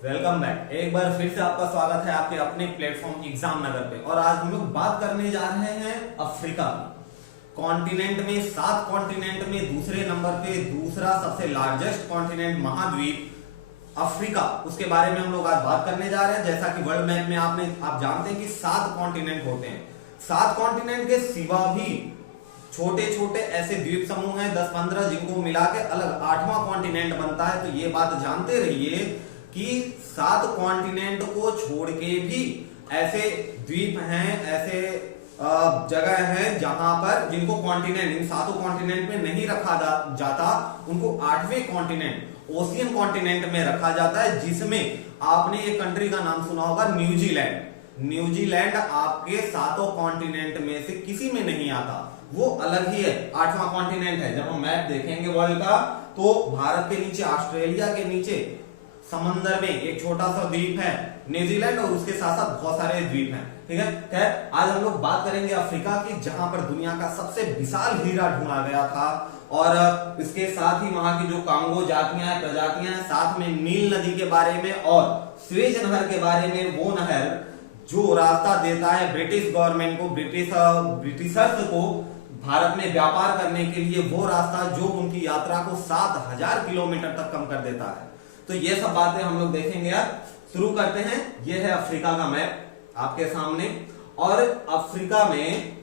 Welcome back. एक बार फिर से आपका स्वागत है आपके अपने प्लेटफॉर्म एग्जाम नगर पे। और आज हम लोग बात करने जा रहे हैं अफ्रीका की। कॉन्टिनेंट में 7 कॉन्टिनेंट में दूसरे नंबर पे दूसरा सबसे लार्जेस्ट कॉन्टिनेंट महाद्वीप अफ्रीका, उसके बारे में हम लोग आज बात करने जा रहे हैं। जैसा कि वर्ल्ड मैप में आप जानते हैं कि 7 कॉन्टिनेंट होते हैं। 7 कॉन्टिनेंट के सिवा भी छोटे छोटे ऐसे द्वीप समूह हैं 10-15 जिनको मिला के अलग 8वां कॉन्टिनेंट बनता है। तो ये बात जानते रहिए कि 7 कॉन्टिनेंट को छोड़ के भी ऐसे द्वीप हैं, ऐसे जगह हैं जहां पर जिनको कॉन्टिनेंट इन 7 कॉन्टिनेंट में नहीं रखा जाता, उनको 8वें कॉन्टिनेंट ओशियन कॉन्टिनेंट में रखा जाता है, जिसमें आपने एक कंट्री का नाम सुना होगा, न्यूजीलैंड। न्यूजीलैंड आपके 7 कॉन्टिनेंट में से किसी में नहीं आता, वो अलग ही है, 8वां कॉन्टिनेंट है। जब हम मैप देखेंगे वर्ल्ड का तो भारत के नीचे, ऑस्ट्रेलिया के नीचे समंदर में एक छोटा सा द्वीप है न्यूजीलैंड, और उसके साथ साथ बहुत सारे द्वीप हैं। ठीक है, खैर आज हम लोग बात करेंगे अफ्रीका की, जहां पर दुनिया का सबसे विशाल हीरा ढूंढा गया था। और इसके साथ ही वहां की जो कांगो जातियां प्रजातियां हैं, साथ में नील नदी के बारे में और स्वेज नहर के बारे में, वो नहर जो रास्ता देता है ब्रिटिश गवर्नमेंट को, ब्रिटिशर्स को भारत में व्यापार करने के लिए, वो रास्ता जो उनकी यात्रा को 7000 किलोमीटर तक कम कर देता है। तो ये सब बातें हम लोग देखेंगे। यार शुरू करते हैं। ये है अफ्रीका का मैप आपके सामने, और अफ्रीका में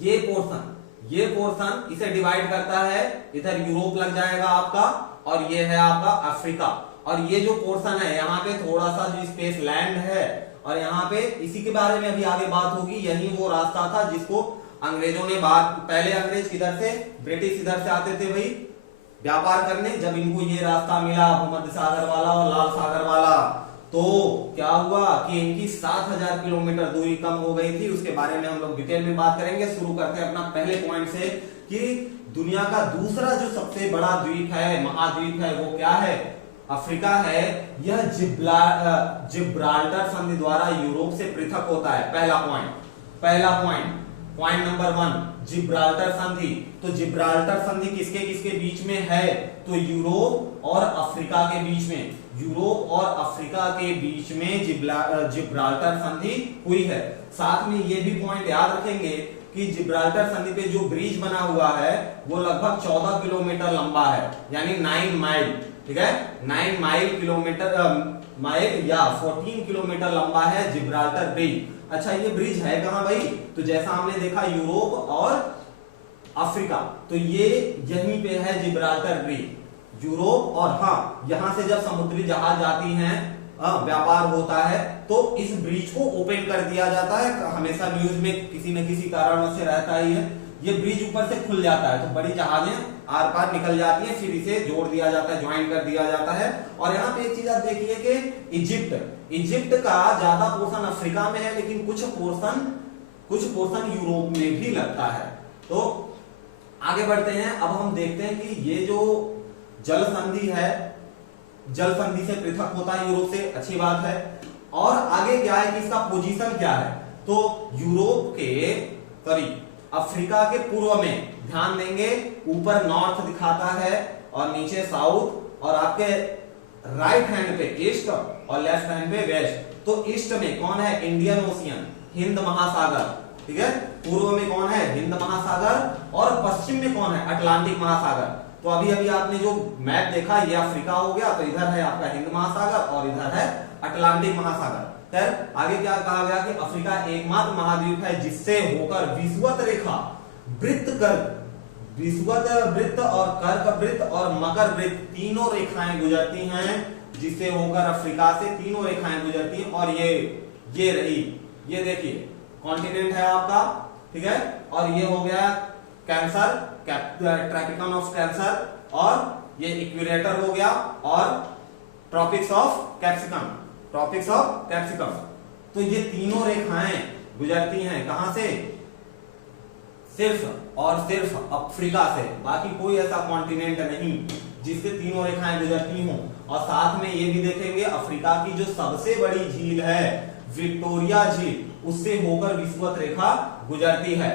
ये पोर्शन इसे डिवाइड करता है। इधर यूरोप लग जाएगा आपका, और ये है आपका अफ्रीका। और ये जो पोर्शन है, यहाँ पे थोड़ा सा जो स्पेस लैंड है, और यहाँ पे इसी के बारे में अभी आगे बात होगी। यही वो रास्ता था जिसको अंग्रेजों ने पहले अंग्रेज किधर से, ब्रिटिश इधर से आते थे भाई व्यापार करने। जब इनको ये रास्ता मिला भूमध्य सागर वाला और लाल सागर वाला, तो क्या हुआ कि इनकी 7000 किलोमीटर दूरी कम हो गई थी। उसके बारे में हम लोग डिटेल में बात करेंगे। शुरू करते हैं अपना पहले पॉइंट से कि दुनिया का दूसरा जो सबसे बड़ा द्वीप है, महाद्वीप है, वो क्या है? अफ्रीका है। यह जिब्राल्टर संधि द्वारा यूरोप से पृथक होता है। पहला पॉइंट नंबर 1, जिब्राल्टर संधि। तो जिब्राल्टर संधि किसके किसके बीच में है? तो यूरोप और अफ्रीका के बीच में। यूरोप और अफ्रीका के बीच में जिब्राल्टर संधि हुई है। साथ में ये भी पॉइंट याद रखेंगे कि जिब्राल्टर संधि पे जो ब्रिज बना हुआ है वो लगभग 14 किलोमीटर लंबा है, यानी 9 माइल। ठीक है, 9 माइल या 14 किलोमीटर लंबा है जिब्राल्टर ब्रिज। अच्छा, ये ब्रिज है कहां भाई? तो जैसा हमने देखा यूरोप और अफ्रीका, तो ये यहीं पे है जिब्राल्टर ब्रिज, यूरोप। और हाँ, यहां से जब समुद्री जहाज जाती हैं, व्यापार होता है, तो इस ब्रिज को ओपन कर दिया जाता है। हमेशा न्यूज में किसी न किसी कारण से रहता ही है, ये ब्रिज ऊपर से खुल जाता है तो बड़ी जहाजें आर पार निकल जाती हैं, फिर इसे जोड़ दिया जाता है, ज्वाइन कर दिया जाता है। और यहाँ पे एक चीज आप देखिए कि इजिप्ट का ज्यादा पोर्शन अफ्रीका में है, लेकिन कुछ पोर्शन यूरोप में भी लगता है। तो आगे बढ़ते हैं। अब हम देखते हैं कि ये जो जल संधि है, जल संधि से पृथक होता है यूरोप से, अच्छी बात है। और आगे क्या है कि इसका पोजीशन क्या है? तो यूरोप के अफ्रीका के पूर्व में ध्यान देंगे, ऊपर नॉर्थ दिखाता है और नीचे साउथ, और आपके राइट हैंड पे ईस्ट और लेफ्ट हैंड पे वेस्ट। तो ईस्ट में कौन है? इंडियन ओशियन, हिंद महासागर। ठीक है, पूर्व में कौन है? हिंद महासागर। और पश्चिम में कौन है? अटलांटिक महासागर। तो अभी आपने जो मैप देखा, ये अफ्रीका हो गया, तो इधर है आपका हिंद महासागर और इधर है अटलांटिक महासागर। आगे क्या कहा गया कि अफ्रीका एकमात्र महाद्वीप है जिससे होकर विषुवत रेखा, वृत्त और कर्क वृत्त और मकर वृत्त तीनों रेखाएं गुजरती हैं, जिससे होकर अफ्रीका से तीनों रेखाएं गुजरती हैं। और ये रही, ये देखिए कॉन्टिनेंट है आपका। ठीक है, और ये हो गया कैंसर, ट्रॉपिकन ऑफ कैंसर, और ये इक्वेटर हो गया, और ट्रॉपिक्स ऑफ कैप्सिकम। तो ये तीनों रेखाएं गुजरती हैं कहां से? सिर्फ और सिर्फ अफ्रीका से। बाकी कोई ऐसा कॉन्टिनेंट नहीं जिससे तीनों रेखाएं गुजरती हों। और साथ में ये भी देखेंगे, अफ्रीका की जो सबसे बड़ी झील है विक्टोरिया झील, उससे होकर विषुवत रेखा गुजरती है।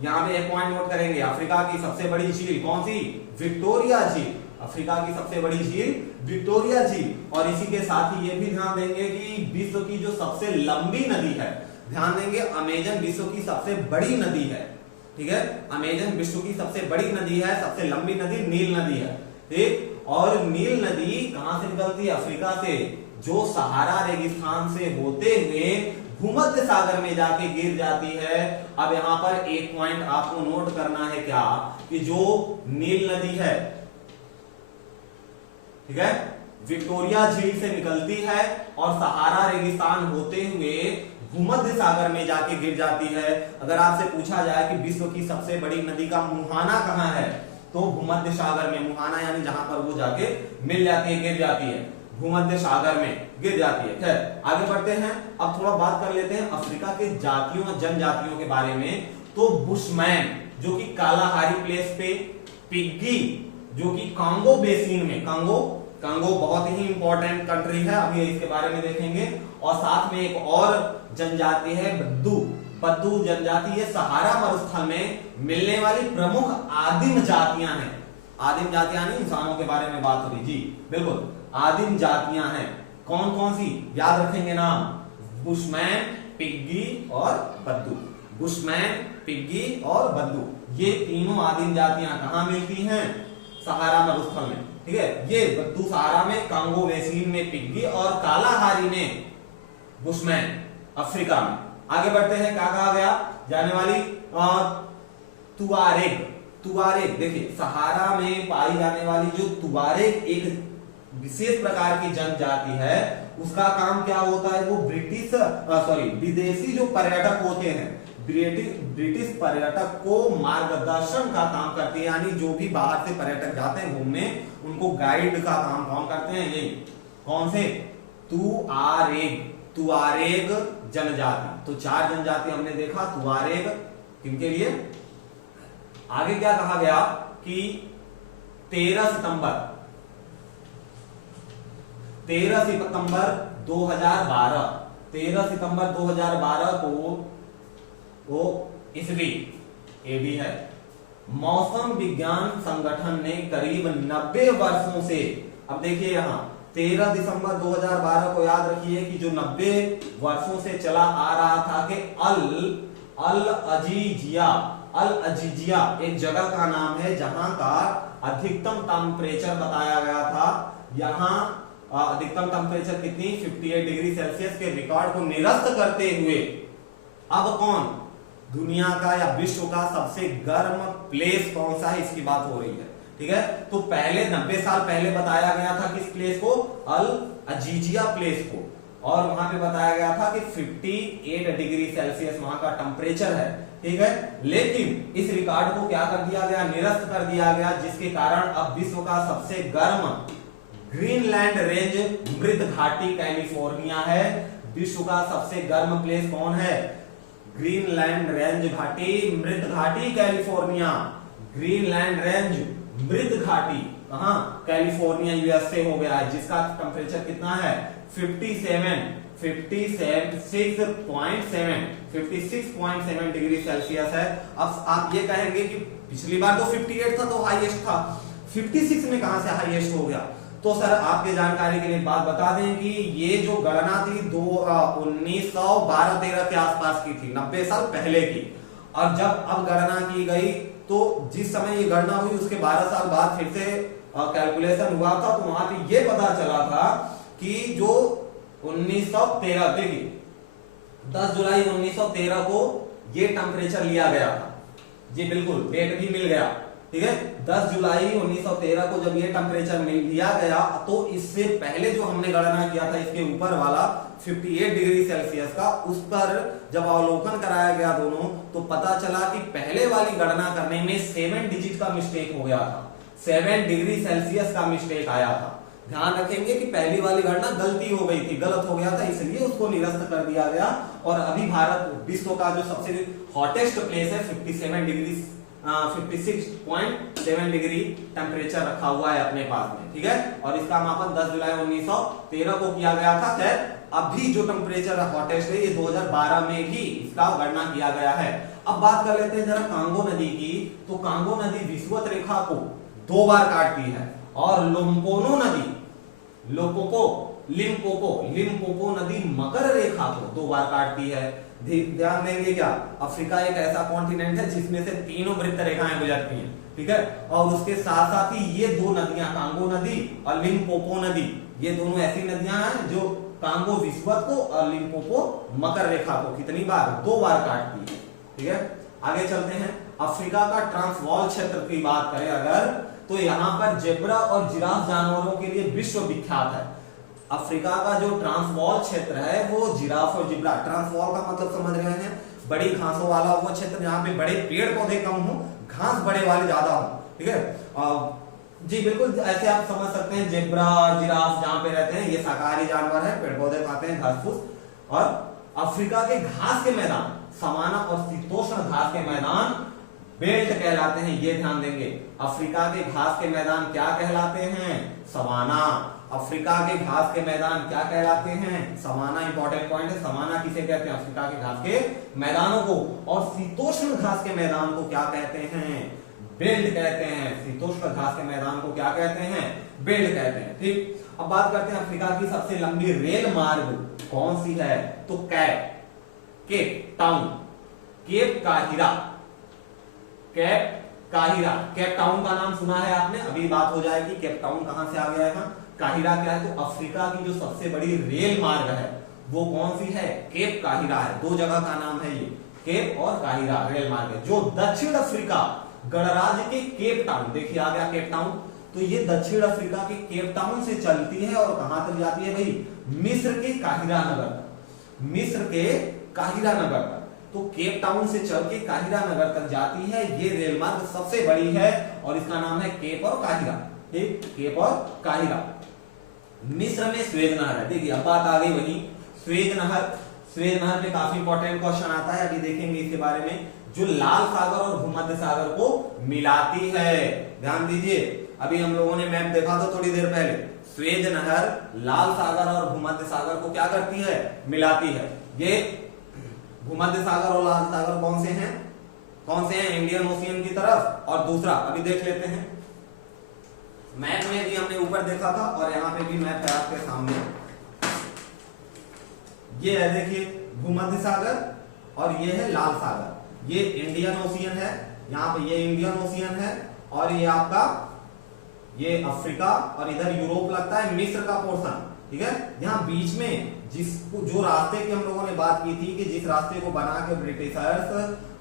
यहां पे एक पॉइंट नोट करेंगे, अफ्रीका की सबसे बड़ी झील कौन सी? विक्टोरिया झील। अफ्रीका की सबसे बड़ी झील विक्टोरिया झील। और इसी के साथ ही ये भी ध्यान देंगे कि विश्व की जो सबसे लंबी नदी है, ध्यान देंगे अमेजन विश्व की सबसे बड़ी नदी है, ठीक है, अमेजन विश्व की सबसे बड़ी नदी है, सबसे लंबी नदी नील नदी है, ठीक। और नील नदी कहां से निकलती है? अफ्रीका से, जो सहारा रेगिस्तान से होते हुए भूमध्य सागर में जाके गिर जाती है। अब यहां पर एक पॉइंट आपको नोट करना है क्या, कि जो नील नदी है, ठीक है, विक्टोरिया झील से निकलती है और सहारा रेगिस्तान होते हुए भूमध्य सागर में जाके गिर जाती है। अगर आपसे पूछा जाए कि विश्व की सबसे बड़ी नदी का मुहाना कहां है, तो भूमध्य सागर में, मुहाना यानी जहां पर वो जाके मिल जाती है, गिर जाती है, भूमध्य सागर में गिर जाती है। खैर आगे बढ़ते हैं, अब थोड़ा बात कर लेते हैं अफ्रीका के जातियों जनजातियों के बारे में। तो बुशमैन जो कि कालाहारी प्लेस पे, पिग्गी जो कि कांगो बेसिन में, कांगो बहुत ही इंपॉर्टेंट कंट्री है, अभी इसके बारे में देखेंगे। और साथ में एक और जनजाति है बद्दू जनजाति, ये सहारा मरुस्थल में मिलने वाली प्रमुख आदिम जातियां हैं। आदिम जातियां नहीं, इंसानों के बारे में बात हो रही, जी बिल्कुल, आदिम जातियां हैं। कौन कौन सी याद रखेंगे नाम? बुशमैन, पिग्गी और बद्दू। बुशमैन, पिग्गी और बद्दू, ये तीनों आदिम जातियां कहां मिलती हैं? सहारा मरुस्थल में, ठीक है। ये बद्दू सहारा में, कांगो बेसिन में पिग्गी और कालाहारी में बुशमैन अफ्रीका में। आगे बढ़ते हैं, क्या कहा गया? जाने वाली तुआरेग देखिए, सहारा में पाई जाने वाली जो तुआरेग एक विशेष प्रकार की जनजाति है, उसका काम क्या होता है? वो विदेशी जो पर्यटक होते हैं, ब्रिटिश पर्यटक को मार्गदर्शन का काम करती है, यानी जो भी बाहर से पर्यटक जाते हैं घूमने, उनको गाइड का काम कौन करते हैं? ये कौन से? तुआरेग जनजाति। तो 4 जनजाति हमने देखा, तुआरेग किनके लिए। आगे क्या कहा गया कि 13 सितंबर 2012 को वो ईस्वी एडी है, मौसम विज्ञान संगठन ने करीब 90 वर्षों से, अब देखिए यहां 13 दिसंबर 2012 को याद रखिए कि जो 90 वर्षों से चला आ रहा था कि अल अजीजिया एक जगह का नाम है जहां का अधिकतम टेम्परेचर बताया गया था। यहां अधिकतम टेम्परेचर कितनी? 58 डिग्री सेल्सियस के रिकॉर्ड को निरस्त करते हुए अब कौन दुनिया का या विश्व का सबसे गर्म प्लेस कौन सा है, इसकी बात हो रही है, ठीक है। तो पहले 90 साल पहले बताया गया था किस प्लेस को? अल अजीजिया प्लेस को, और वहां पे बताया गया था कि 58 डिग्री सेल्सियस वहां का टेम्परेचर है, ठीक है। लेकिन इस रिकॉर्ड को क्या कर दिया गया? निरस्त कर दिया गया, जिसके कारण अब विश्व का सबसे गर्म ग्रीनलैंड रेंज मृत घाटी कैलिफोर्निया है। विश्व का सबसे गर्म प्लेस कौन है? ग्रीनलैंड रेंज घाटी, मृत घाटी कैलिफोर्निया। ग्रीनलैंड रेंज मृत घाटी कहां? कैलिफोर्निया यूएसए हो गया है, जिसका टेम्परेचर कितना है? 56.7 डिग्री सेल्सियस है। अब आप ये कहेंगे कि पिछली बार तो 58 था तो हाईएस्ट था, 56 में कहां से हाईएस्ट हो गया? तो सर आपके जानकारी के लिए बात बता दें कि ये जो गणना थी 1912-13 के आसपास की थी, 90 साल पहले की। और जब अब गणना की गई तो जिस समय ये गणना हुई उसके 12 साल बाद फिर से कैलकुलेशन हुआ था, तो वहां पे ये पता चला था कि जो 1913 देखिए 10 जुलाई 1913 को ये टेम्परेचर लिया गया था, जी बिल्कुल डेट भी मिल गया, ठीक है। 10 जुलाई 1913 को जब ये टेम्परेचर मिल लिया गया, तो इससे पहले जो हमने गणना किया था इसके ऊपर वाला 58 डिग्री सेल्सियस का, उस पर जब अवलोकन कराया गया दोनों, तो पता चला कि पहले वाली गणना करने में 7 डिजिट का मिस्टेक हो गया था, 7 डिग्री सेल्सियस का मिस्टेक आया था। ध्यान रखेंगे कि पहली वाली गणना गलती हो गई थी, गलत हो गया था, इसलिए उसको निरस्त कर दिया गया। और अभी भारत विश्व का जो सबसे हॉटेस्ट प्लेस है 56.7 डिग्री टेम्परेचर रखा हुआ है अपने पास में, ठीक है। और इसका मापन 10 जुलाई 1913 को किया गया था। खैर अभी जो टेम्परेचर हॉटेस्ट है ये 2012 में ही इसका गणना किया गया है। अब बात कर लेते हैं जरा कांगो नदी की। तो कांगो नदी विषुवत रेखा को 2 बार काटती है, और लोम्पोनो नदी, लिम्पोपो नदी मकर रेखा को 2 बार काटती है। ध्यान देंगे क्या, अफ्रीका एक ऐसा कॉन्टिनेंट है जिसमें से तीनों वृत्त रेखाएं गुजरती हैं, ठीक है। और उसके साथ साथ ही ये 2 नदियां, कांगो नदी और लिम्पोपो नदी, ये दोनों ऐसी नदियां हैं जो कांगो विषुवत को और लिम्पोपो मकर रेखा को कितनी बार, 2 बार काटती है, ठीक है। आगे चलते हैं। अफ्रीका का ट्रांसवाल क्षेत्र की बात करें अगर, तो यहाँ पर जेब्रा और जिराफ जानवरों के लिए विश्व विख्यात है। अफ्रीका का जो ट्रांसवाल क्षेत्र है वो जिराफ और जिब्रा, ट्रांसवाल का मतलब समझ रहे हैं, बड़ी घासों वाला वो क्षेत्र जहाँ पे बड़े पेड़ पौधे कम हो, घास बड़े वाले ज्यादा हो, ठीक है। जी बिल्कुल ऐसे आप समझ सकते हैं, जेब्रा और जिराफ जहाँ पे रहते हैं ये शाकाहारी जानवर है, पेड़ पौधे खाते हैं, घास फूस। और अफ्रीका के घास के मैदान, सवाना और शीतोष्ण घास के मैदान बेल्ट कहलाते हैं, ये ध्यान देंगे। अफ्रीका के घास के मैदान क्या कहलाते हैं, सवाना। अफ्रीका के घास के मैदान क्या कहलाते हैं, सवाना। इंपॉर्टेंट पॉइंट है, सवाना किसे कहते हैं, अफ्रीका के घास के मैदानों को। और शीतोष्ण घास के मैदान को क्या कहते हैं, बेल्ट कहते हैं। शीतोष्ण घास के मैदान को क्या कहते हैं, बेल्ट कहते हैं, ठीक। अब बात करते हैं अफ्रीका की सबसे लंबी रेल मार्ग कौन सी है, तो केप टाउन, केप काहिरा, केप काहिरा। केप टाउन का नाम सुना है आपने, अभी बात हो जाएगी केप टाउन कहां से आ गया है। काहिरा क्या है, तो अफ्रीका की जो सबसे बड़ी रेल मार्ग है वो कौन सी है, केप काहिरा है। 2 जगह का नाम है ये, केप और काहिरा रेल मार्ग है, जो दक्षिण अफ्रीका गणराज्य के केप टाउन, देखिए आ गया केप टाउन, तो ये दक्षिण अफ्रीका के केप टाउन से चलती है और कहां तक जाती है भाई, मिस्र के काहिरा नगर तक, मिस्र के काहिरा नगर तक। तो केप टाउन से चल के काहिरा नगर तक जाती है, ये रेल मार्ग सबसे बड़ी है और इसका नाम है केप और काहिरा, ठीक, केप और काहिरा। मिस्र में स्वेज नहर है, देखिए अब बात आ गई वही स्वेज नहर। स्वेज नहर पे काफी इंपॉर्टेंट क्वेश्चन आता है, अभी देखेंगे इसके बारे में, जो लाल सागर और भूमध्य सागर को मिलाती है। ध्यान दीजिए, अभी हम लोगों ने मैप देखा था थोड़ी देर पहले, स्वेज नहर लाल सागर और भूमध्य सागर को क्या करती है, मिलाती है। ये भूमध्य सागर और लाल सागर कौन से हैं, इंडियन ओशियन की तरफ, और दूसरा अभी देख लेते हैं। मैप में भी हमने ऊपर देखा था और यहाँ पे भी मैप है आपके सामने, ये है देखिए भूमध्य सागर और ये है लाल सागर, ये इंडियन ओशियन है, यहाँ पे ये इंडियन ओशियन है, और ये आपका ये अफ्रीका, और इधर यूरोप लगता है, मिस्र का पोर्शन, ठीक है। यहाँ बीच में जिसको जो रास्ते की हम लोगों ने बात की थी कि जिस रास्ते को बना के ब्रिटिशर्स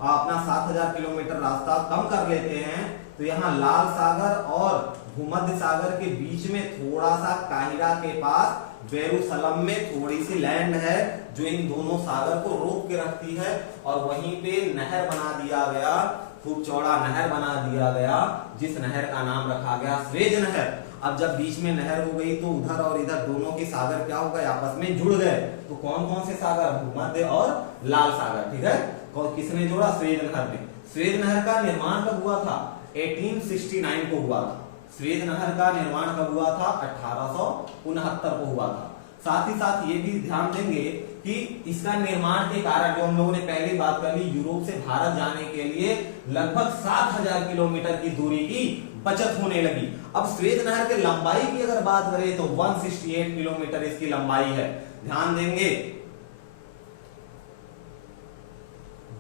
अपना 7000 किलोमीटर रास्ता कम कर लेते हैं, तो यहाँ लाल सागर और भूमध्य सागर के बीच में थोड़ा सा काहिरा के पास जेरूसलम में थोड़ी सी लैंड है जो इन दोनों सागर को रोक के रखती है, और वहीं पे नहर बना दिया गया, खूब चौड़ा नहर बना दिया गया, जिस नहर का नाम रखा गया स्वेज नहर। अब जब बीच में नहर हो गई तो उधर और इधर दोनों के सागर क्या हो गए, आपस में जुड़ गए। तो कौन कौन से सागर, भूमध्य और लाल सागर, ठीक है। किसने जोड़ा, स्वेज नहर ने। स्वेज नहर का निर्माण कब हुआ था, 1869 को हुआ था। स्वेज नहर का निर्माण कब हुआ था, 1869 को हुआ था। साथ ही साथ ये भी ध्यान देंगे कि इसका निर्माण के कारण, जो हम लोगों ने पहले बात कर ली, यूरोप से भारत जाने के लिए लगभग 7000 किलोमीटर की दूरी की बचत होने लगी। अब स्वेज नहर के लंबाई की अगर बात करें तो 168 किलोमीटर इसकी लंबाई है। ध्यान देंगे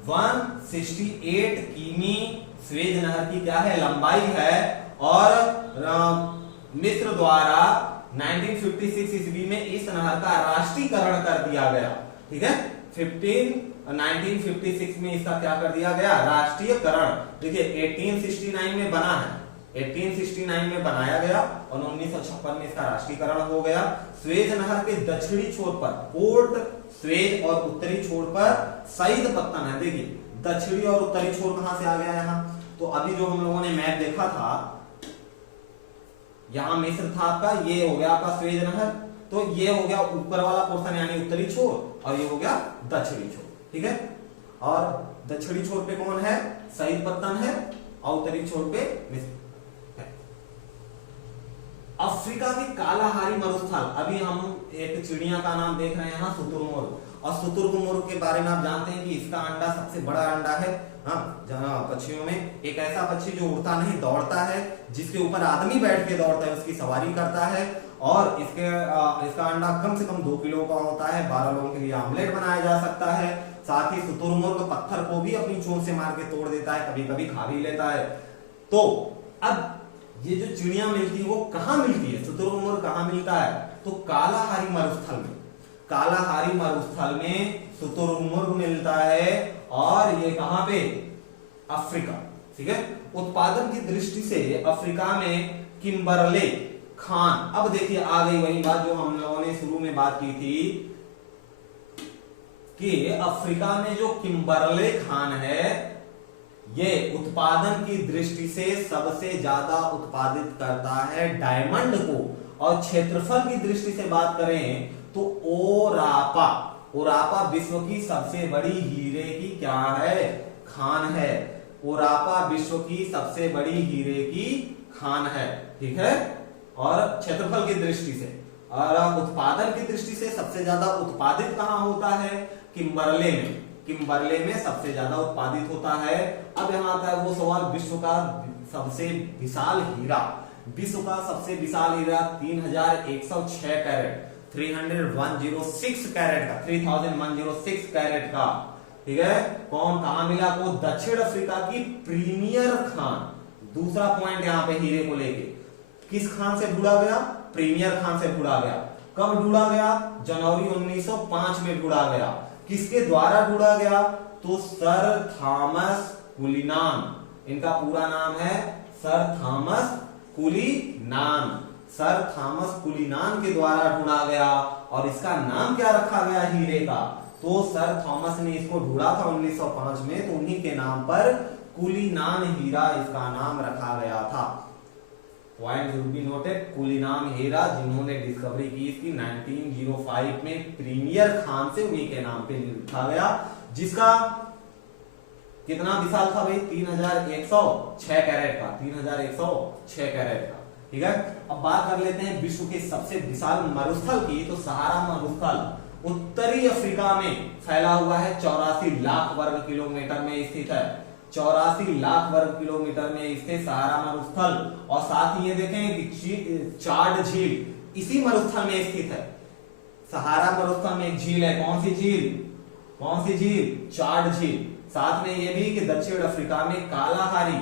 168 किमी स्वेज नहर की क्या है, लंबाई है। और मिस्र द्वारा 1956 ईस्वी में इस नहर का राष्ट्रीयकरण कर दिया गया, ठीक है। 1956 में इसका क्या कर दिया गया, राष्ट्रीयकरण। देखिए 1869 में बना है, 1869 में बनाया गया और 1956 में इसका राष्ट्रीयकरण हो गया। स्वेज नहर के दक्षिणी छोर पर पोर्ट स्वेज और उत्तरी छोर पर सईद पत्तन है। देखिए दक्षिणी और उत्तरी छोर कहां से आ गया यहाँ, तो अभी जो हम लोगों ने मैप देखा था, यहां मिस्र था आपका, ये हो गया आपका स्वेज नहर, तो ये हो गया ऊपर वाला पोर्शन यानी उत्तरी छोर, और ये हो गया दक्षिणी छोर, ठीक है। और दक्षिणी छोर पे कौन है, सईद पत्तन है, और उत्तरी छोर पे मिस्र है। अफ्रीका की कालाहारी मरुस्थल, अभी हम एक चिड़िया का नाम देख रहे हैं यहाँ शुतुरमुर्ग, और शुतुरमुर्ग के बारे में आप जानते हैं कि इसका अंडा सबसे बड़ा अंडा है। हाँ, पक्षियों में एक ऐसा पक्षी जो उड़ता नहीं दौड़ता है, जिसके ऊपर आदमी बैठ के दौड़ता है, उसकी सवारी करता है, और इसका अंडा कम से कम 2 किलो का होता है। 12 लोगों के लिए आमलेट बनाया जा सकता है। साथ ही शुतुरमुर्ग पत्थर को भी अपनी चोंच से मार के तोड़ देता है, कभी कभी खा भी लेता है। तो अब ये जो चिड़िया मिलती है वो कहाँ मिलती है, शुतुरमुर्ग कहाँ मिलता है, तो कालाहारी मरुस्थल में। कालाहारी मरुस्थल में शुतुरमुर्ग मिलता है, और ये कहाँ पे, अफ्रीका। ठीक है, उत्पादन की दृष्टि से अफ्रीका में किम्बरले खान, अब देखिए आ गई वही बात जो हम लोगों ने शुरू में बात की थी कि अफ्रीका में जो किम्बरले खान है ये उत्पादन की दृष्टि से सबसे ज्यादा उत्पादित करता है डायमंड को, और क्षेत्रफल की दृष्टि से बात करें तो ओरापा, ओरापा विश्व की सबसे बड़ी हीरे की क्या है, खान है। ओरापा विश्व की सबसे बड़ी हीरे की खान है। ठीक है, और क्षेत्रफल की दृष्टि से और उत्पादन की दृष्टि से सबसे ज्यादा उत्पादित कहां होता है, किम्बरले में। किम्बरले में सबसे ज्यादा उत्पादित होता है। अब यहाँ आता है वो सवाल, विश्व का सबसे विशाल हीरा। विश्व का सबसे विशाल हीरा 3106 कैरेट, 3106 कैरेट का, 3106 कैरेट का। ठीक है, कौन कहां मिला को, दक्षिण अफ्रीका की प्रीमियर खान। दूसरा पॉइंट यहाँ पे हीरे को लेके, किस खान से ढूंढा गया, प्रीमियर खान से ढूंढा गया। कब ढूंढा गया, जनवरी 1905 में ढूंढा गया। किसके द्वारा ढूंढा गया, तो सर थॉमस कुलिनान, इनका पूरा नाम है सर थॉमस कुलिनान। सर थॉमस कुलिनान के द्वारा ढूंढा गया, और इसका नाम क्या रखा गया हीरे का, तो सर थॉमस ने इसको ढूंढा था 1905 में, तो उन्हीं के नाम पर कुलिनान हीरा इसका नाम रखा गया था। पॉइंट शुड बी नोटेड, कुलिनान हीरा जिन्होंने डिस्कवरी की इसकी 1905 में प्रीमियर खान से, उन्हीं के नाम पे लिखा गया, जिसका कितना विशाल था भाई, 3106 कैरेट का, 3106 कैरेट का। ठीक है, अब बात कर लेते हैं विश्व के सबसे विशाल मरुस्थल की, तो सहारा मरुस्थल उत्तरी अफ्रीका में फैला हुआ है, 84 लाख वर्ग किलोमीटर में स्थित है। 84 लाख वर्ग किलोमीटर में स्थित सहारा मरुस्थल, और साथ ही ये देखें कि चाड झील इसी मरुस्थल में स्थित है। सहारा मरुस्थल में एक झील है, कौन सी झील, कौन सी झील, चाड झील। साथ में ये भी कि दक्षिण अफ्रीका में कालाहारी,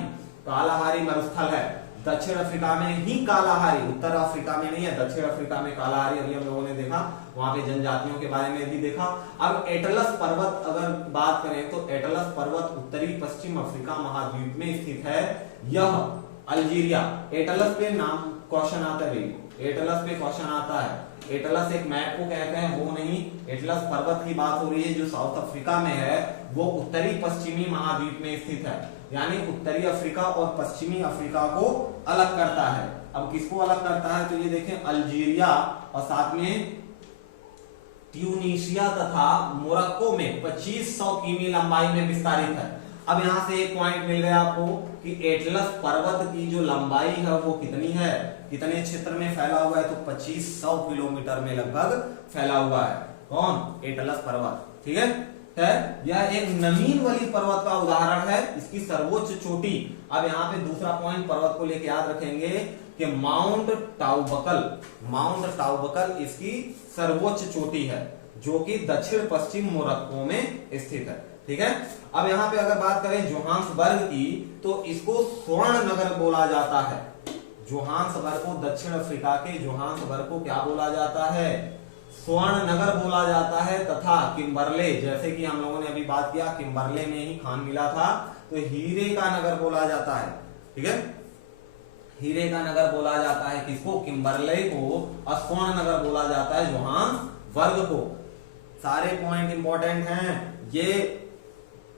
कालाहारी मरुस्थल है। दक्षिण अफ्रीका में ही कालाहारी, उत्तर अफ्रीका में नहीं है, दक्षिण अफ्रीका में कालाहारी। अभी हम लोगों ने देखा, वहां पे जनजातियों के बारे में भी देखा। अब एटलस पर्वत अगर बात करें तो एटलस पर्वत उत्तरी पश्चिम अफ्रीका महाद्वीप में स्थित है। यह अल्जीरिया, एटलस पे नाम क्वेश्चन आता है, एटलस पे क्वेश्चन आता है। एटलस एक मैप को कहते हैं, वो नहीं, एटलस पर्वत की बात हो रही है जो साउथ अफ्रीका में है, वो उत्तरी पश्चिमी महाद्वीप में स्थित है। यानी उत्तरी अफ्रीका और पश्चिमी अफ्रीका को अलग करता है। अब किसको अलग करता है, तो ये देखें अल्जीरिया और साथ में ट्यूनीशिया तथा मोरक्को में 2500 किमी लंबाई में विस्तारित है। अब यहां से एक पॉइंट मिल गया आपको कि एटलस पर्वत की जो लंबाई है वो कितनी है, कितने क्षेत्र में फैला हुआ है, तो 2500 किलोमीटर में लगभग फैला हुआ है। कौन, एटलस पर्वत। ठीक है, यह एक नमीन वाली पर्वत का उदाहरण है, इसकी सर्वोच्च चोटी। अब यहाँ पे दूसरा पॉइंट पर्वत को लेके याद रखेंगे कि माउंट टाउबकल, माउंट टाउबकल इसकी सर्वोच्च चोटी है, जो कि दक्षिण पश्चिम मोरक्को में स्थित है। ठीक है, अब यहाँ पे अगर बात करें जोहान्सबर्ग की, तो इसको स्वर्ण नगर बोला जाता है। जोहान्सबर्ग को, दक्षिण अफ्रीका के जोहान्सबर्ग को क्या बोला जाता है, स्वर्ण नगर बोला जाता है। तथा किम्बरले, जैसे कि हम लोगों ने अभी बात किया, किम्बरले में ही खान मिला था, तो हीरे का नगर बोला जाता है। ठीक है, हीरे का नगर बोला जाता है किसको, किम्बरले को, और स्वर्ण नगर बोला जाता है जोहान्सबर्ग को। सारे पॉइंट इंपॉर्टेंट हैं, ये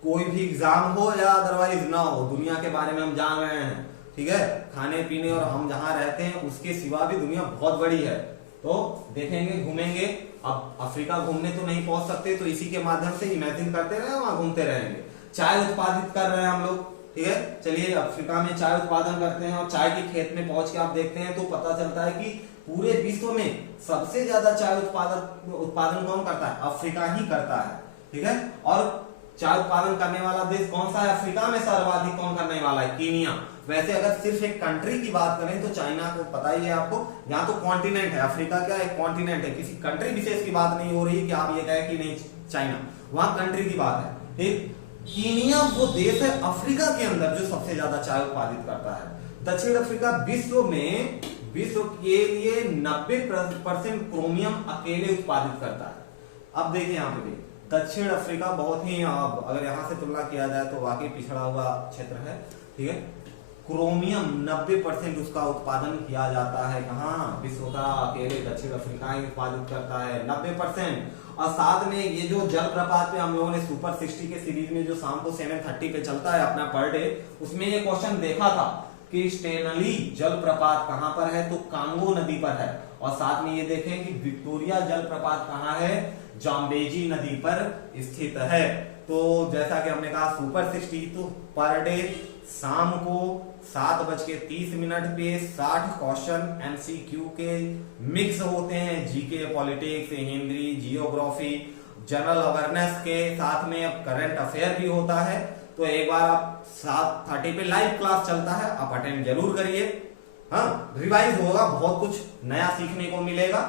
कोई भी एग्जाम हो या अदरवाइज ना हो, दुनिया के बारे में हम जान रहे हैं। ठीक है, खाने पीने और हम जहां रहते हैं उसके सिवा भी दुनिया बहुत बड़ी है, तो देखेंगे, घूमेंगे। अब अफ्रीका घूमने तो नहीं पहुंच सकते, तो इसी के माध्यम से इमेजिन करते रहे, वहां घूमते रहेंगे। चाय उत्पादित कर रहे हैं हम लोग, ठीक है। चलिए अफ्रीका में चाय उत्पादन करते हैं और चाय के खेत में पहुंच के आप देखते हैं तो पता चलता है कि पूरे विश्व में सबसे ज्यादा चाय उत्पादन कौन करता है? अफ्रीका ही करता है, ठीक है। और चाय उत्पादन करने वाला देश कौन सा है? अफ्रीका में सर्वाधिक कौन करने वाला है? कीनिया। वैसे अगर सिर्फ एक कंट्री की बात करें तो चाइना को पता ही है आपको, यहाँ तो कॉन्टिनेंट है, अफ्रीका क्या एक कॉन्टिनेंट है, किसी कंट्री विशेष की बात नहीं हो रही कि आप ये कहें कि नहीं चाइना, वहां कंट्री की बात है, ठीक। कीनिया वो देश है अफ्रीका के अंदर जो सबसे ज्यादा चाय उत्पादित करता है। दक्षिण अफ्रीका विश्व के लिए 90% क्रोमियम अकेले उत्पादित करता है। अब देखिए यहाँ पे दक्षिण अफ्रीका बहुत ही, अगर यहाँ से तुलना किया जाए तो वाकई पिछड़ा हुआ क्षेत्र है, ठीक है। क्रोमियम 90% उसका उत्पादन किया जाता है कहाँ? विश्व का अकेले दक्षिण अफ्रीका ही उत्पादित करता है 90%। और साथ में ये जो जलप्रपात पे हम लोगों ने सुपर 60 के सीरीज में जो शाम को 7:30 पे चलता है अपना पर डे, उसमें ये क्वेश्चन देखा था कि स्टेनली जलप्रपात कहां पर है? तो कांगो नदी पर है। और साथ में ये देखें कि विक्टोरिया जलप्रपात कहां है? जाम्बेजी नदी पर स्थित है। तो जैसा कि हमने कहा सुपर 60 तो पर डे शाम को 7:30 पे 60 क्वेश्चन एमसीक्यू के मिक्स होते हैं, GK, politics, Hindi, geography, general awareness के साथ में अब करंट अफेयर भी होता है। तो एक बार आप 7:30 पे लाइव क्लास चलता है, आप अटेंड जरूर करिए। हाँ, रिवाइज होगा, बहुत कुछ नया सीखने को मिलेगा।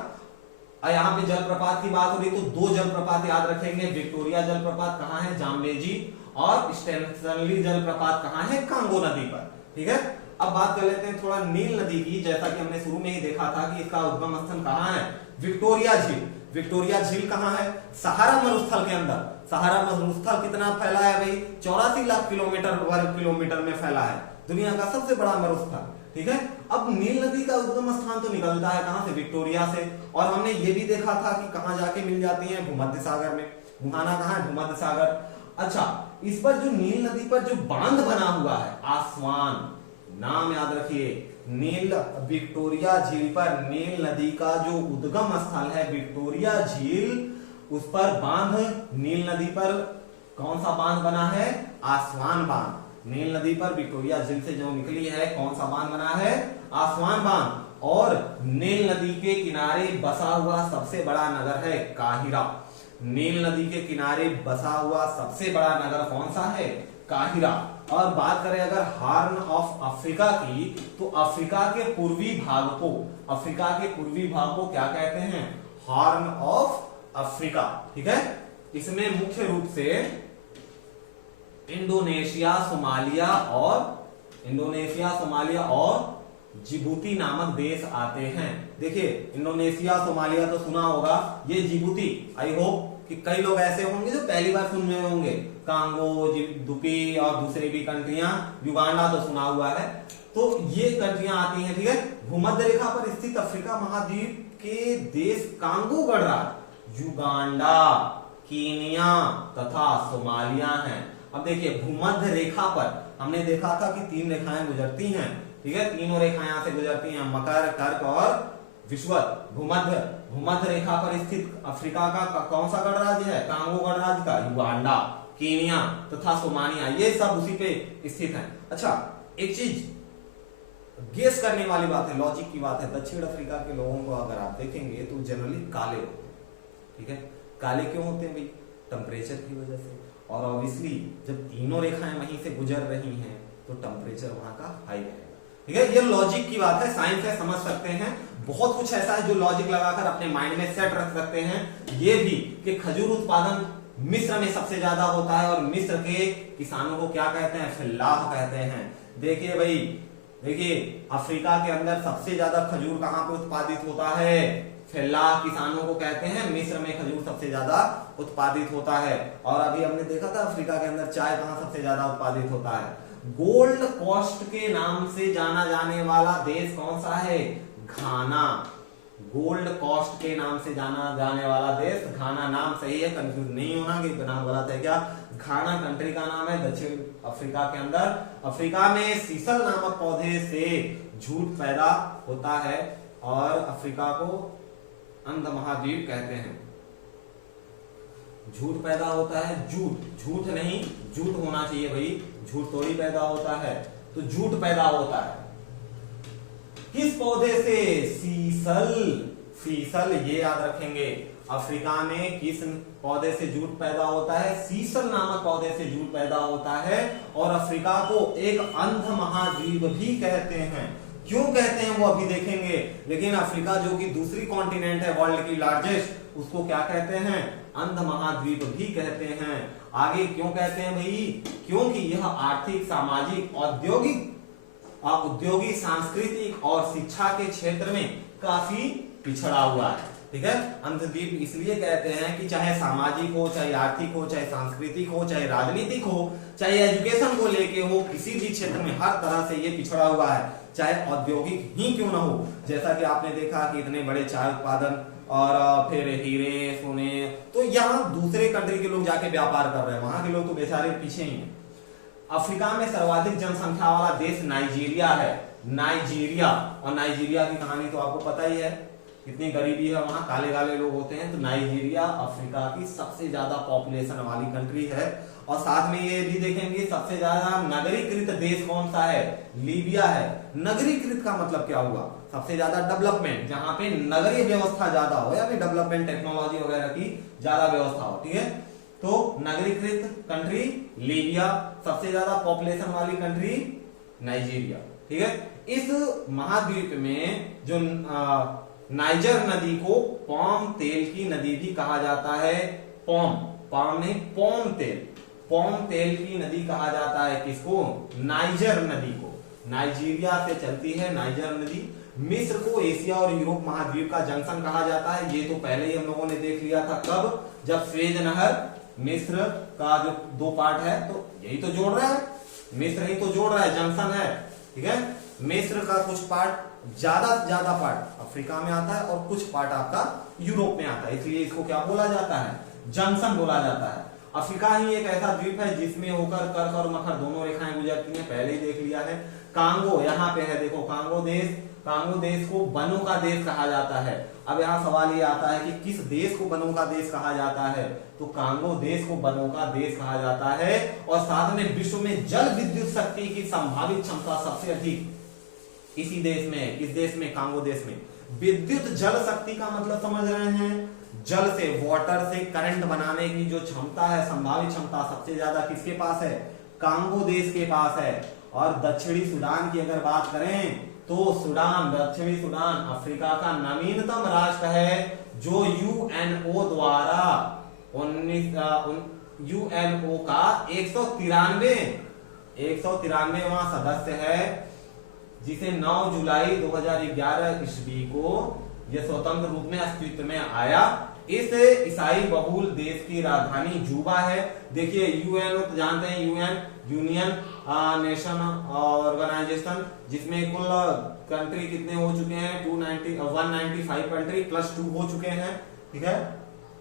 और यहाँ पे जलप्रपात की बात हो रही तो 2 जलप्रपात याद रखेंगे, विक्टोरिया जलप्रपात कहाँ है? जाम्बेजी। और स्टेनली जलप्रपात कहाँ है? कांगो नदी पर, ठीक है। अब बात कर लेते हैं थोड़ा नील नदी की। जैसा कि हमने शुरू में ही देखा था कि इसका उद्गम स्थल कहाँ है? विक्टोरिया झील। विक्टोरिया झील कहाँ है? सहारा मरुस्थल के अंदर। सहारा मरुस्थल कितना फैला है भाई? 84 लाख वर्ग किलोमीटर में फैला है, दुनिया का सबसे बड़ा मरुस्थल, ठीक है। अब नील नदी का उद्गम स्थान तो निकलता है कहां से? विक्टोरिया से। और हमने ये भी देखा था कि कहां जाके मिल जाती है? भूमध्य सागर में। मुहाना कहां है? भूमध्य सागर। अच्छा, इस पर जो नील नदी पर जो बांध बना हुआ है, आसवान, नाम याद रखिए, नील विक्टोरिया झील पर नील नदी का जो उद्गम स्थल है विक्टोरिया झील, उस पर बांध, नील नदी पर कौन सा बांध बना है? आसवान बांध। नील नदी पर विक्टोरिया झील से जो निकली है कौन सा बांध बना है? आसवान बांध। और नील नदी के किनारे बसा हुआ सबसे बड़ा नगर है काहिरा। नील नदी के किनारे बसा हुआ सबसे बड़ा नगर कौन सा है? काहिरा। और बात करें अगर हॉर्न ऑफ अफ्रीका की, तो अफ्रीका के पूर्वी भाग को क्या कहते हैं? हॉर्न ऑफ अफ्रीका, ठीक है। इसमें मुख्य रूप से इंडोनेशिया, सोमालिया और जिबूती नामक देश आते हैं। देखिए इंडोनेशिया, सोमालिया तो सुना होगा, ये जिबूती, आई होप कि कई लोग ऐसे होंगे जो पहली बार सुन रहे होंगे। कांगो, जिबूती और दूसरी भी कंट्रियां, युगांडा तो सुना हुआ है। तो ये कंट्रियां आती हैं, ठीक है। भूमध्य रेखा पर स्थित अफ्रीका महाद्वीप के देश कांगो गणराज्य, युगांडा, कीनिया तथा सोमालिया हैं। अब देखिए भूमध्य रेखा पर हमने देखा था कि 3 रेखाएं गुजरती हैं, ठीक है। तीनों रेखाएं यहां से गुजरती हैं, मकर, कर्क और विषुवत। भूमध्य रेखा पर स्थित अफ्रीका का कौन सा गणराज्य है? कांगो गणराज्य का, युगांडा, कीनिया तथा सोमालिया, ये सब उसी पे स्थित हैं। अच्छा, एक चीज गेस करने वाली बात है, लॉजिक की बात है। दक्षिण अफ्रीका के लोगों को अगर आप देखेंगे तो जनरली काले होते हैं, ठीक है। काले क्यों होते हैं भाई? टेम्परेचर की वजह से। और ऑब्वियसली जब तीनों रेखाएं वहीं से गुजर रही हैं तो टेम्परेचर वहां का हाई रहेगा, ठीक है। ये लॉजिक की बात है, साइंस है, समझ सकते हैं। बहुत कुछ ऐसा है जो लॉजिक लगाकर अपने माइंड में सेट रख सकते हैं। ये भी कि खजूर उत्पादन मिस्र में सबसे ज्यादा होता है और मिस्र के किसानों को क्या कहते हैं? फिल्लाह कहते हैं। देखिए भाई, देखिए अफ्रीका के अंदर सबसे ज्यादा खजूर कहां पे उत्पादित होता है? फिल्लाह किसानों को कहते हैं। मिस्र में खजूर सबसे ज्यादा उत्पादित होता है। और अभी हमने देखा था अफ्रीका के अंदर चाय कहां सबसे ज्यादा उत्पादित होता है? गोल्ड कोस्ट के नाम से जाना जाने वाला देश कौन सा है? घाना। गोल्ड कोस्ट के नाम से जाना जाने वाला देश घाना। नाम सही है, कंफ्यूज नहीं होना कि नाम गलत है क्या। घाना कंट्री का नाम है दक्षिण अफ्रीका के अंदर। अफ्रीका में सीसल नामक पौधे से जूट पैदा होता है और अफ्रीका को अंध महाद्वीप कहते हैं। जूट पैदा होता है, झूठ नहीं, जूट होना चाहिए भाई, झूठ थोड़ी पैदा होता है, तो झूठ पैदा होता है किस पौधे से? सीसल। सीसल, ये याद रखेंगे। अफ्रीका में किस पौधे से जूट पैदा होता है? सीसल नामक पौधे से जूट पैदा होता है। और अफ्रीका को एक अंध महाद्वीप भी कहते हैं। क्यों कहते हैं वो अभी देखेंगे, लेकिन अफ्रीका जो कि दूसरी कॉन्टिनेंट है वर्ल्ड की लार्जेस्ट, उसको क्या कहते हैं? अंध महाद्वीप भी कहते हैं। आगे क्यों कहते हैं भाई? क्योंकि यह आर्थिक, सामाजिक, औद्योगिक, सांस्कृतिक और शिक्षा के क्षेत्र में काफी पिछड़ा हुआ है। ठीक है, अंधद्वीप इसलिए कहते हैं कि चाहे सामाजिक हो, चाहे आर्थिक हो, चाहे सांस्कृतिक हो, चाहे राजनीतिक हो, चाहे एजुकेशन को लेके हो, किसी भी क्षेत्र में हर तरह से ये पिछड़ा हुआ है, चाहे औद्योगिक ही क्यों ना हो। जैसा कि आपने देखा कि इतने बड़े चाय उत्पादन और फिर हीरे, सोने, तो यहाँ दूसरे कंट्री के लोग जाके व्यापार कर रहे हैं, वहां के लोग तो बेचारे पीछे ही हैं। अफ्रीका में सर्वाधिक जनसंख्या वाला देश नाइजीरिया है। नाइजीरिया, और नाइजीरिया की कहानी तो आपको पता ही है, कितनी गरीबी है वहां, काले काले लोग होते हैं। तो नाइजीरिया अफ्रीका की सबसे ज्यादा पॉपुलेशन वाली कंट्री है। और साथ में ये भी देखेंगे सबसे ज्यादा नगरीकृत देश कौन सा है? लीबिया है। नगरीकृत का मतलब क्या हुआ? सबसे ज्यादा डेवलपमेंट, जहां पे नगरीय व्यवस्था ज्यादा हो या फिर डेवलपमेंट टेक्नोलॉजी वगैरह की ज्यादा व्यवस्था हो। ठीक है, तो नगरीकृत कंट्री लीबिया, सबसे ज्यादा पॉपुलेशन वाली कंट्री नाइजीरिया। ठीक है, इस महाद्वीप में जो नाइजर नदी को पाम तेल की नदी भी कहा जाता है। पाम नहीं, पाम तेल, पाम तेल की नदी कहा जाता है। किसको? नाइजर नदी को। नाइजीरिया से चलती है नाइजर नदी। मिस्र को एशिया और यूरोप महाद्वीप का जंक्शन कहा जाता है। ये तो पहले ही हम लोगों ने देख लिया था। कब? जब स्वेज नहर मिस्र का जो दो पार्ट है, तो यही तो जोड़ रहा है, मिस्र ही तो जोड़ रहा है, जंक्शन है। ठीक है, मिस्र का कुछ पार्ट, ज्यादा पार्ट अफ्रीका में आता है और कुछ पार्ट आपका यूरोप में आता है, इसलिए इसको क्या बोला जाता है? जंक्शन बोला जाता है। अफ्रीका ही एक ऐसा द्वीप है जिसमें होकर कर्क और मकर दोनों रेखाएं गुजरती हैं, पहले ही देख लिया है। कांगो यहाँ पे है, देखो कांगो देश। कांगो देश को वनों का देश कहा जाता है। अब यहाँ सवाल ये आता है कि किस देश को वनों का देश कहा जाता है? तो कांगो देश को वनों का देश कहा जाता है। और साथ में विश्व में जल विद्युत शक्ति की संभावित क्षमता सबसे अधिक इसी देश में। किस देश में? कांगो देश में। विद्युत जल शक्ति का मतलब समझ रहे हैं? जल से, वाटर से करंट बनाने की जो क्षमता है, संभावित क्षमता, सबसे ज्यादा किसके पास है? कांगो देश के पास है। और दक्षिणी सूडान की अगर बात करें तो सूडान, दक्षिणी सूडान अफ्रीका का नवीनतम राष्ट्र है, जो यूएनओ द्वारा यूएनओ का 193वां सदस्य है, जिसे 9 जुलाई 2011 ईस्वी को यह स्वतंत्र रूप में अस्तित्व में आया। इस ईसाई बहुल देश की राजधानी जुबा है। देखिए यूएनओ तो जानते हैं, यूनियन नेशन ऑर्गेनाइजेशन, जिसमें कुल कंट्री कितने हो चुके हैं? 195 कंट्री प्लस 2 हो चुके हैं। ठीक है,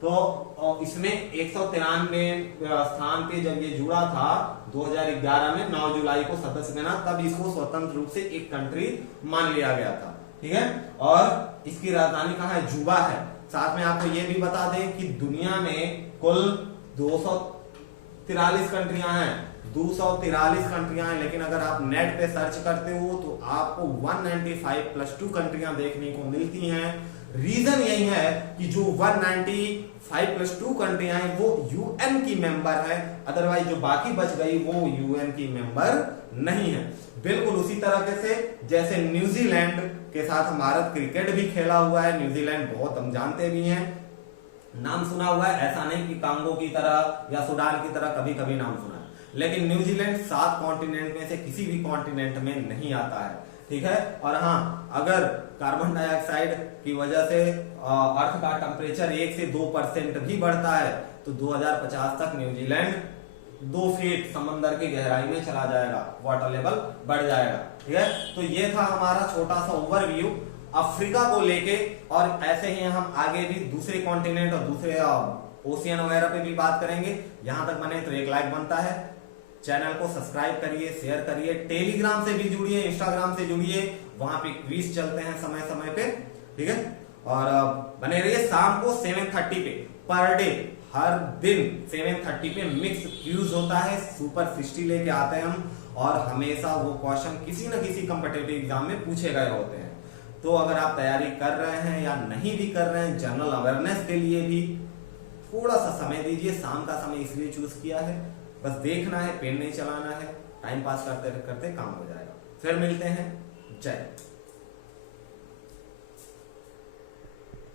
तो इसमें 193 स्थान पे जब ये जुड़ा था 2011 में 9 जुलाई को सदस्य बना, तब इसको स्वतंत्र रूप से एक कंट्री मान लिया गया था। ठीक है, और इसकी राजधानी कहाँ है? जुबा है। साथ में आपको ये भी बता दें कि दुनिया में कुल 243 कंट्रियां हैं। 243 कंट्रियां हैं, लेकिन अगर आप नेट पे सर्च करते हो तो आपको 195 प्लस 2 कंट्रियां देखने को मिलती हैं। रीजन यही है कि जो 195 प्लस 2 कंट्रियां हैं वो यूएन की मेंबर है, अदरवाइज जो बाकी बच गई वो यूएन की मेंबर नहीं है। बिल्कुल उसी तरह से जैसे न्यूजीलैंड के साथ भारत क्रिकेट भी खेला हुआ है। न्यूजीलैंड बहुत हम जानते भी हैं, नाम सुना हुआ है, ऐसा नहीं कि कांगो की तरह या सूडान की तरह कभी कभी नाम सुना है। लेकिन न्यूजीलैंड 7 कॉन्टिनेंट में से किसी भी कॉन्टिनेंट में नहीं आता है। ठीक है, और हाँ, अगर कार्बन डाइऑक्साइड की वजह से अर्थ का टेम्परेचर 1 से 2% भी बढ़ता है तो 2050 तक न्यूजीलैंड 2 फीट समंदर की गहराई में चला जाएगा, वाटर लेवल बढ़ जाएगा। ठीक है, तो ये था हमारा छोटा सा ओवरव्यू अफ्रीका को लेके। और ऐसे ही हम आगे भी दूसरे कॉन्टिनेंट और दूसरे ओशियन वगैरह पे भी बात करेंगे। यहां तक बने तो एक लाइक बनता है, चैनल को सब्सक्राइब करिए, शेयर करिए, टेलीग्राम से भी जुड़िए, इंस्टाग्राम से जुड़िए, वहां पे क्विज चलते हैं समय समय पे। ठीक है, और बने रहिए शाम को 7:30 पे पर डे, हर दिन 7:30 पे मिक्स क्यूज होता है, सुपर 60 लेके आते हैं हम, और हमेशा वो क्वेश्चन किसी न किसी कॉम्पिटिटिव एग्जाम में पूछे गए होते हैं। तो अगर आप तैयारी कर रहे हैं या नहीं भी कर रहे हैं, जनरल अवेयरनेस के लिए भी थोड़ा सा समय दीजिए। शाम का समय इसलिए चूज किया है, बस देखना है, पेन नहीं चलाना है, टाइम पास करते करते काम हो जाएगा। फिर मिलते हैं, जय।